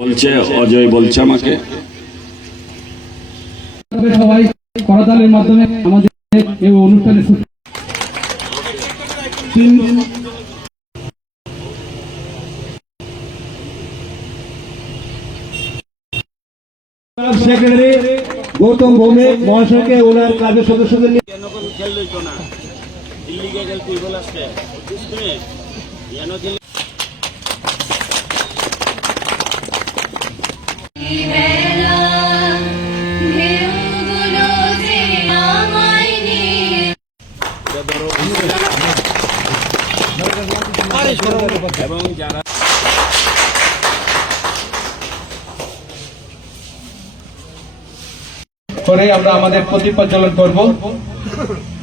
বলছে অজয় বলছে আমাকে। সবাই করতালের মাধ্যমে আমাদের এই অনুষ্ঠানে সেক্রেটারি গৌতম ভৌমিক মহাশয়কে ওনার কাজের সদস্যদের খেল লইতো না। তুই তুমি কেন খেল বেলা ঢেউগুলো যে আমায় নিয়ে এবং যারা করে আমরা আমাদের প্রজ্বলন করব। Ha ha ha.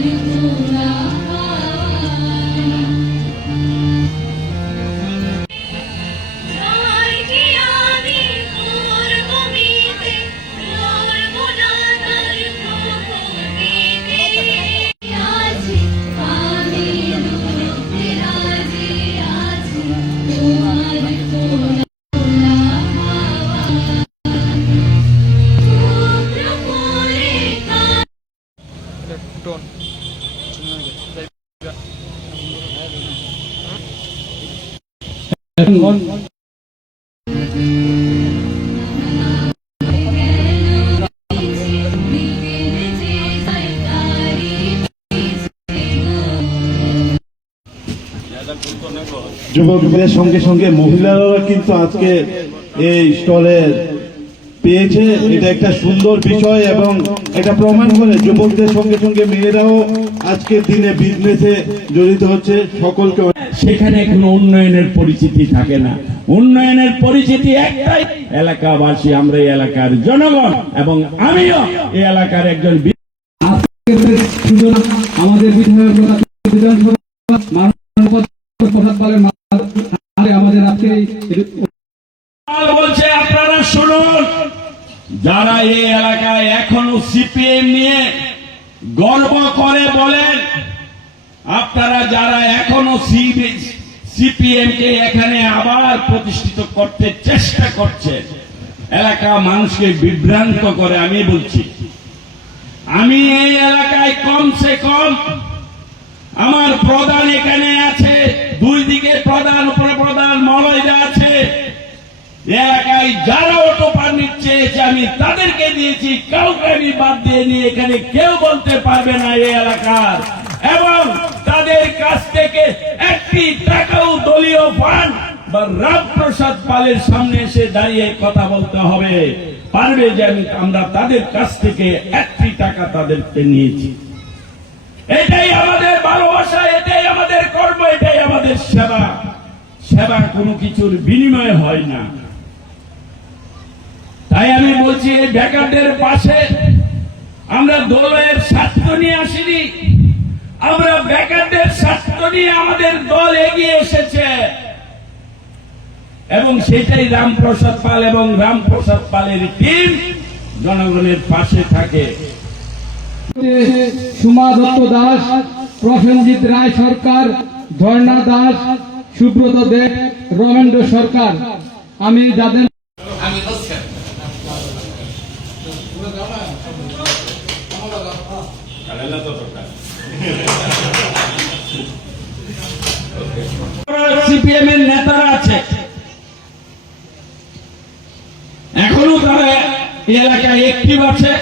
Hallelujah. যুবকদের সঙ্গে সঙ্গে মহিলারাও কিন্তু আজকে এই স্টলে পেয়েছে। এটা একটা সুন্দর বিষয় এবং এটা প্রমাণ করে যুবকদের সঙ্গে সঙ্গে মেয়েরাও আজকের দিনে বিজনেসে জড়িত হচ্ছে। সকলকে সেখানে কোনো উন্নয়নের পরিচিতি থাকে না। উন্নয়নের পরিচিতি একটাই এলাকাবাসী আমরা এই এলাকার জনগণ এবং আমিও এই এলাকার একজন আমাদের আজকে বলছে আপনারা শুনুন যারা এই এলাকায় এখনও সিপিএম নিয়ে গর্ব করে বলেন আপনারা যারা এখনও সিপিএম কে এখানে আবার প্রতিষ্ঠিত করতে চেষ্টা করছেন, এলাকা মানুষকে বিভ্রান্ত করে আমি বলছি। আমি এই এলাকায় কমসে কম আমার প্রধান এখানে আছে, দুই দিকে প্রধান, উপরে প্রধান মলয়দা আছে। এলাকায় যারা অটো পারমিট চেয়েছে, আমি তাদেরকে দিয়েছি, কাউকে আমি বাদ দিয়ে নিয়ে এখানে কেউ বলতে পারবে না এই এলাকার। এবং তাদের কাছ থেকে একটি টাকাও দলীয় ফান্ড বা রামপ্রসাদ পালের সামনে এসে দাঁড়িয়ে কথা বলতে হবে। পারবে যে আমি আমরা তাদের কাছ থেকে একটি টাকা তাদেরকে নিয়েছি। এটাই আমাদের ভালোবাসা, এটাই আমাদের কর্ম, এটাই আমাদের সেবা। সেবা কোনো কিছুর বিনিময় হয় না। তাই আমি বলছি, এই বেকারদের পাশে আমরা দলের স্বার্থ নিয়ে আসিনি। আমরা বেকারদের স্বার্থ নিয়ে আমাদের দল এগিয়ে এসেছে। এবং সেটাই রামপ্রসাদ পাল এবং রামপ্রসাদ পালের টিম জনগণের পাশে থাকে। সুমা দত্ত দাস, প্রসেনজিৎ রায় সরকার ঝর্ণা দাস, সুব্রত দেব, রমেন্দ্র সরকার। আমি যাদের সিপিএম এর নেতারা আছে। এখনও তারা এলাকায় একটিভ আছে।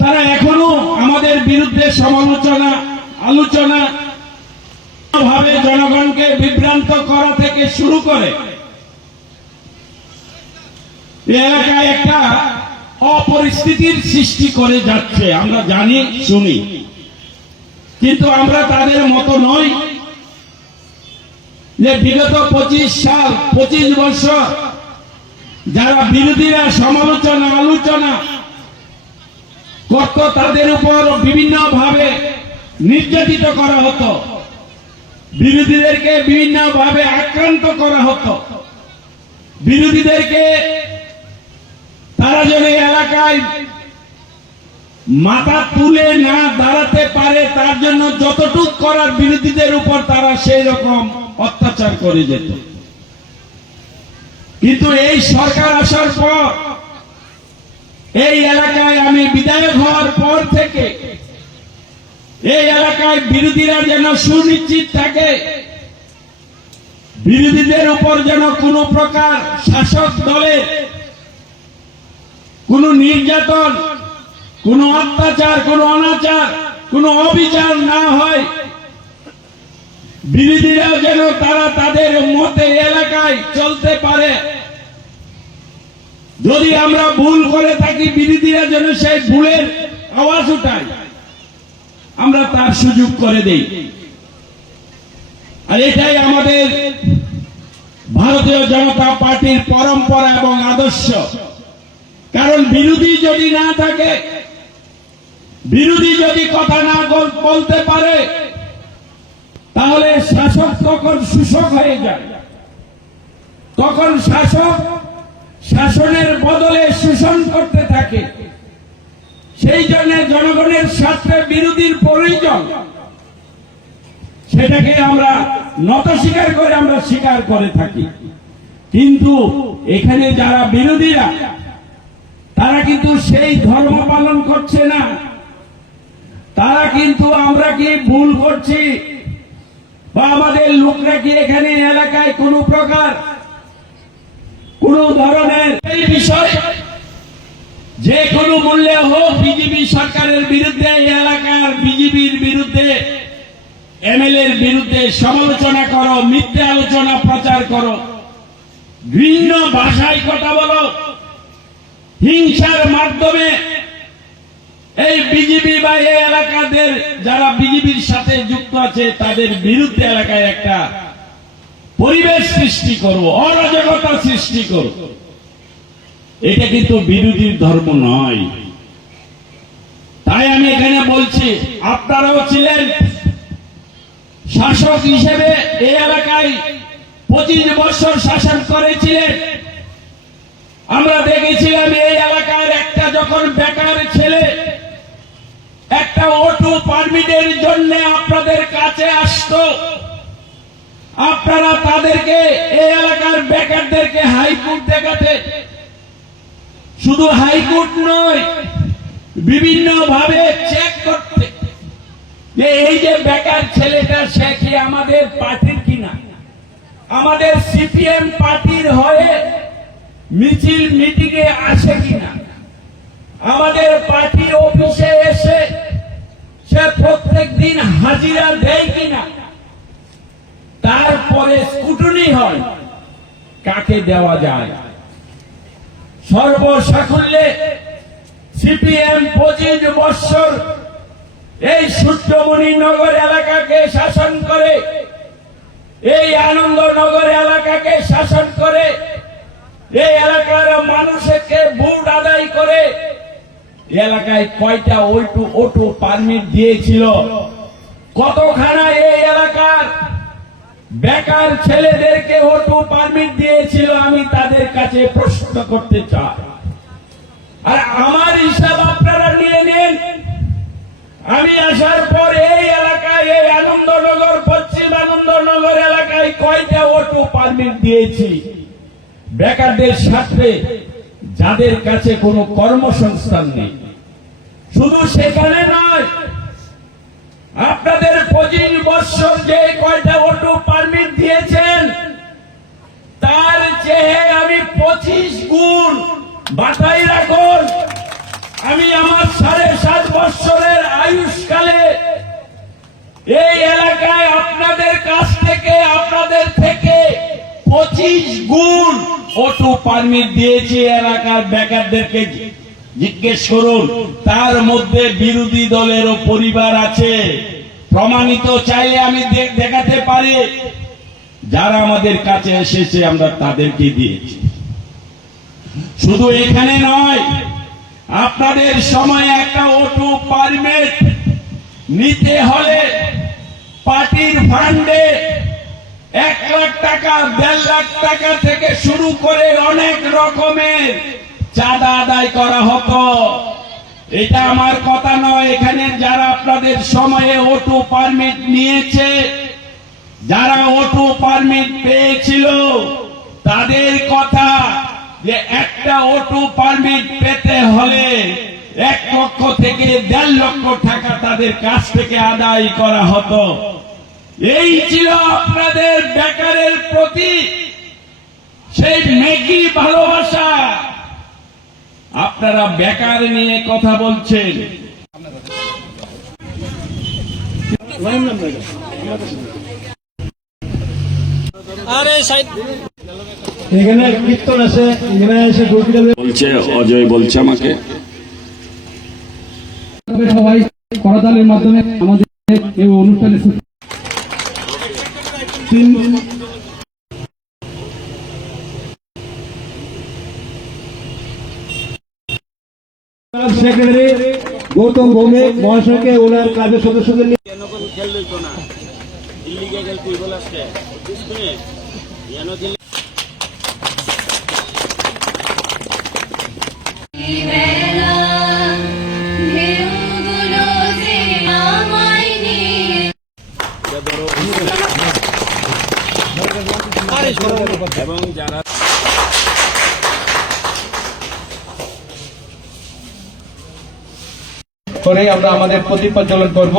তারা এখনও আমাদের বিরুদ্ধে সমালোচনা, আলোচনা ভাবে জনগণকে বিভ্রান্ত করা থেকে শুরু করে এলাকায় একটা অপরিস্থিতির সৃষ্টি করে যাচ্ছে, আমরা জানি, শুনি। কিন্তু আমরা তাদের মতো নই। যে বিগত পঁচিশ সাল, পঁচিশ বছর যারা বিরোধীরা সমালোচনা, আলোচনা করত, তাদের উপর বিভিন্ন ভাবে নির্যাতিত করা হতো। বিরোধীদেরকে বিভিন্ন ভাবে আক্রান্ত করা হতো। বিরোধীদেরকে তারা যেন এলাকায় মাথা তুলে না দাঁড়াতে পারে, তার জন্য যতটুক করার বিরোধীদের উপর তারা সেই রকম অত্যাচার করে যেত। কিন্তু এই সরকার আসার পর, এই এলাকায় আমি বিধায়ক হওয়ার পর থেকে, এই এলাকায় বিরোধীরা যেন সুনিশ্চিত থাকে, বিরোধীদের উপর যেন কোনো প্রকার শাসক দলের কোন নির্যাতন, কোন অত্যাচার, কোন অনাচার, কোন অবিচার না হয় বিরোধীরা যেন তারা তাদের মতে এলাকায় চলতে পারে। যদি আমরা ভুল করে থাকি, বিরোধীরা যেন সেই ভুলের আওয়াজ উঠায়। আমরা তার সুযোগ করে দেই। আর এটাই আমাদের ভারতীয় জনতা পার্টির পরম্পরা এবং আদর্শ। কারণ বিরোধী যদি না থাকে, বিরোধী যদি কথা না বলতে পারে তাহলে শাসক তখন শোষক হয়ে যায়। তখন শাসক শাসনের বদলে শোষণ করতে থাকে। সেই জন্য জনগণের স্বার্থে বিরোধীর প্রয়োজন। সেটাকে আমরা নত স্বীকার করে আমরা স্বীকার করে থাকি। কিন্তু এখানে যারা বিরোধীরা, তারা কিন্তু সেই ধর্ম পালন করছে না। তারা কিন্তু আমরা কি ভুল করছি? বা আমাদের লোকরা কি এখানে এলাকায় কোনো প্রকার কোন ধরনের যে কোনো মূল্যে হোক বিজেপি সরকারের বিরুদ্ধে এলাকার বিজেপির বিরুদ্ধে, এমএলএর বিরুদ্ধে সমালোচনা করো, মিথ্যা আলোচনা, প্রচার করো। ভিন্ন ভাষায় কথা বলো। হিংসার মাধ্যমে এই বিজেপি বা এই এলাকাদের যারা বিজেপির সাথে যুক্ত আছে, তাদের বিরুদ্ধে এলাকায় একটা পরিবেশ সৃষ্টি করব, অরাজকতা সৃষ্টি করব। এটা কিন্তু বিরোধীর ধর্ম নয়। তাই আমি এখানে বলছি, আপনারাও ছিলেন শাসক হিসেবে এই এলাকায় পঁচিশ বছর শাসন করেছিলেন। আমরা দেখেছিলাম এই এলাকার একটা যখন বেকার ছেলে একটা অটো পারমিটের জন্য আপনাদের কাছে আসতো। আপনারা তাদেরকে এই এলাকার বেকারদেরকে হাইকোর্ট দেখাতে শুধু হাইকোর্ট নয় বিভিন্ন ভাবে চেক করতে। যে এই যে বেকার ছেলেটা, সে কি আমাদের পার্টির কিনা? আমাদের সিপিএম পার্টির হয়ে মিছিল মিটিং এ আসে কিনা? আমাদের পার্টি অফিসে এসে সে প্রত্যেক দিন হাজিরা দেয় কিনা? তারপরে স্কুটনি হয়। কাকে দেওয়া যায়? সর্বসাকুল্যে সিপিএম পঁচিশ বৎসর এই সূর্যমণি নগর এলাকাকে শাসন করে, এই আনন্দনগর এলাকাকে শাসন করে, এই এলাকার মানুষকে ভোট আদায় করে এলাকায় কয়টা ওইটু ওটু পারমিট দিয়েছিল? কতখানা এই এলাকার বেকার ছেলেদেরকে ওটু পারমিট দিয়েছিল আমি তাদের কাছে প্রশ্ন করতে চাই। আর আমার হিসাব আপনারা নিয়ে নিন। আমি আসার পর এই এলাকায়, এই আনন্দনগর, পশ্চিম আনন্দনগর এলাকায় কয়টা অটো পারমিট দিয়েছি? বেকারদের স্বার্থে যাদের কাছে কোনো কর্মসংস্থান নেই। শুধু সেখানে নয়, আপনাদের পঁচিশ বৎসর যে কয়টা অটো পারমিট দিয়েছেন, তার চেয়ে আমি পঁচিশ গুণ বাতাই রাখুন আমি আমার সাড়ে সাত বৎসরের আয়ুষ্কালে এই এলাকায় আপনাদের কাছ থেকে, আপনাদের থেকে পঁচিশ গুণ অটো পারমিট দিয়েছি এলাকার বেকারদেরকে জিজ্ঞেস করুন। তার মধ্যে বিরোধী দলেরও পরিবার আছে। প্রমাণিত চাইলে আমি দেখাতে পারি। যারা আমাদের কাছে এসেছে, আমরা তাদেরকে দিয়েছি। শুধু এখানে নয়, আপনাদের সময় একটা অটো পারমিট নিতে হলে পার্টির ফান্ডে এক লাখ টাকা, দেড় লাখ টাকা থেকে শুরু করে অনেক রকমের চাঁদা আদায় করা হতো। এটা আমার কথা নয়। এখানে যারা আপনাদের সময়ে ওটু পারমিট নিয়েছে, যারা অটো পারমিট পেয়েছিল, তাদের কথা যে একটা অটো পারমিট পেতে হলে এক লক্ষ থেকে দেড় লক্ষ টাকা তাদের কাছ থেকে আদায় করা হতো। এই ছিল আপনাদের বেকারের প্রতি সেই মেকি ভালোবাসা। আপনারা বেকার নিয়ে কথা বলছেন। আরে এখানে কীর্তন আছে এখানে এসে বলছে অজয় বলছে আমাকে। সবাই করতালের মাধ্যমে আমাদের এই অনুষ্ঠানে গৌতম ভৌমিক মহাশয়কে ওনার কাজের সদস্যদের নিয়ে কেন করে আমরা আমাদের প্রতিপাদ জ্বলন করব।